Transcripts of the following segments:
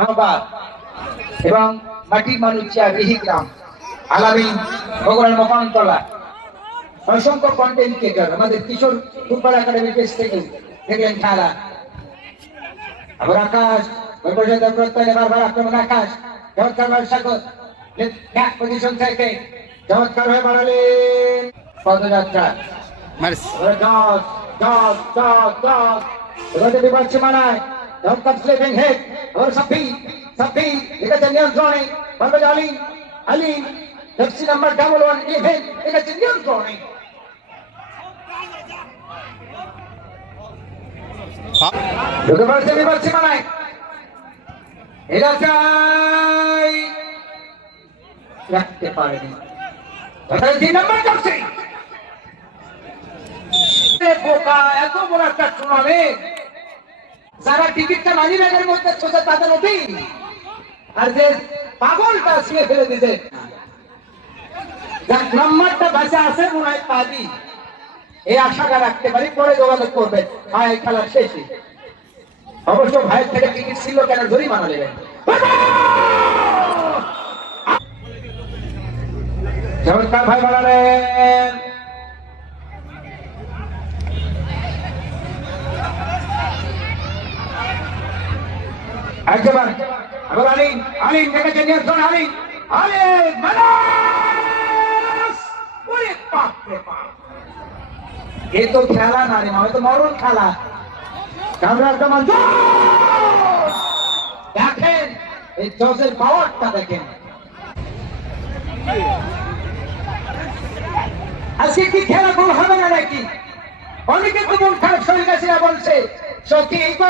আহ্বাদ এবং মাটির মানুষিয়া বিহিগ্রাম আলামিন ভগবান মকানতলা অসংখ্য কন্টেন্ট ক্রিয়েটর আমাদের কিশোর ফুটবল একাডেমি পেজ থেকে দেখলেন খেলা। আবার আকাশ বৈপরীত প্রত্যয় বারবার আক্রমণ আকাশ চমৎকার বার স্বাগত ব্যাক পজিশন থেকে চমৎকার হয়ে বাড়ালেন পদযাত্রা। দশ দশ দশ দশ। এবারে বিপদ সীমানায় ধমকাপ স্লিপিং হেড ওর সাফি সাফি এটাতে নিয়ন্ত্রণে বলবে Ali Ali FC number double one even এটাতে নিয়ন্ত্রণে ঢুকে পড়ছে বিপদ সীমানায় এটা চাই রাখতে পারেনি তাহলে তিন নম্বর করছে এ বোকা এত বড় একটা টুর্নামেন্ট যারা টিকিটটা মানি ব্যাগের মধ্যে সোজা তাদের ওঠেই আর যে পাগলটা শুয়ে ফেলে দিতে যার নাম্বারটা বাঁচা আছে মনে হয় পাবি। এই আশাটা রাখতে পারি, পরে যোগাযোগ করবে। ভাই খেলার শেষে। অবশ্য ভাইয়ের থেকে টিকিট ছিল কেন, জরিমানা নেবেন চমৎকার ভাই, বাড়ালেন। একবার আবার আলী আলী দেখেছে নিয়ন্ত্রণ আলী আলী রে বাপ। এ তো খেলা না রে হয়তো মরণ খেলা। কামরার কামান জোস! দেখেন, এই জজের পাওয়ারটা দেখেন। আজকে কি খেলা গোল হবে না নাকি? অনেকে তো মন খারাপ, শরীর কাছে বলছে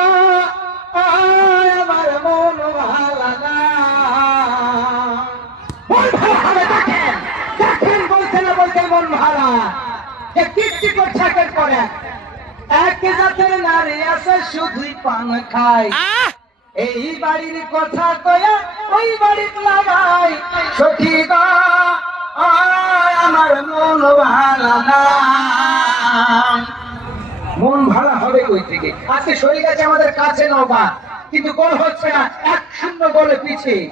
আয় আমার মন ভালা না। মন ভালো হবে দেখেন দেখেন বলছে না বলছে মন ভালা। যে কীর্তি করছে একের পর এক। এক জাতের নারী আছে শুধুই পান খায়। এই বাড়ির কথা কয়া ওই বাড়ির লাগাই সখী গো আয় আমার মন ভালা না। মন ভালো হবে ওই থেকে? আজকে শরীর আছে আমাদের কাছে নবা কিন্তু গোল হচ্ছে না এক শূন্য গোলে পিছিয়ে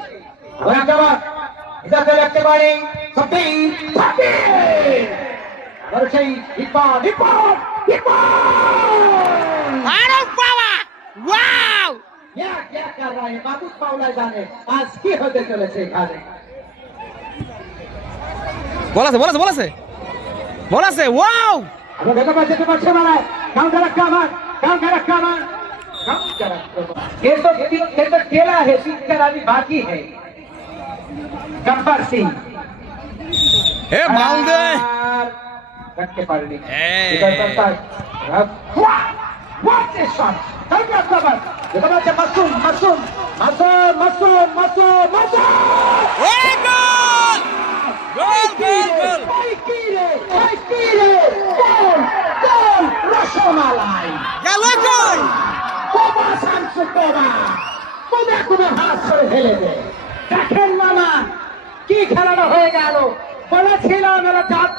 রাখতে পারে বলছে ইকবাল ইকবাল আজ কি হতে চলেছে বলাছে বলাছে বলাছে বলাছে ওয়াও! দেখতে পাচ্ছে দেখতে পাচ্ছে মানে गांव का रखा मार गांव का रखा मार ये तो ये तो केला है सीख कर अभी बाकी है गब्बर सिंह हे माउंड रख के पार ली इधर करता व्हाट इज शॉट करके आपका बस देखो बच्चे मासूम मासूम मासूम मासूम मासूम मासूम কোবা হাত করে ফেলে দেয় দেখেন মামা কি খেলানো হয়ে গেল। বলেছিলাম এরা জাত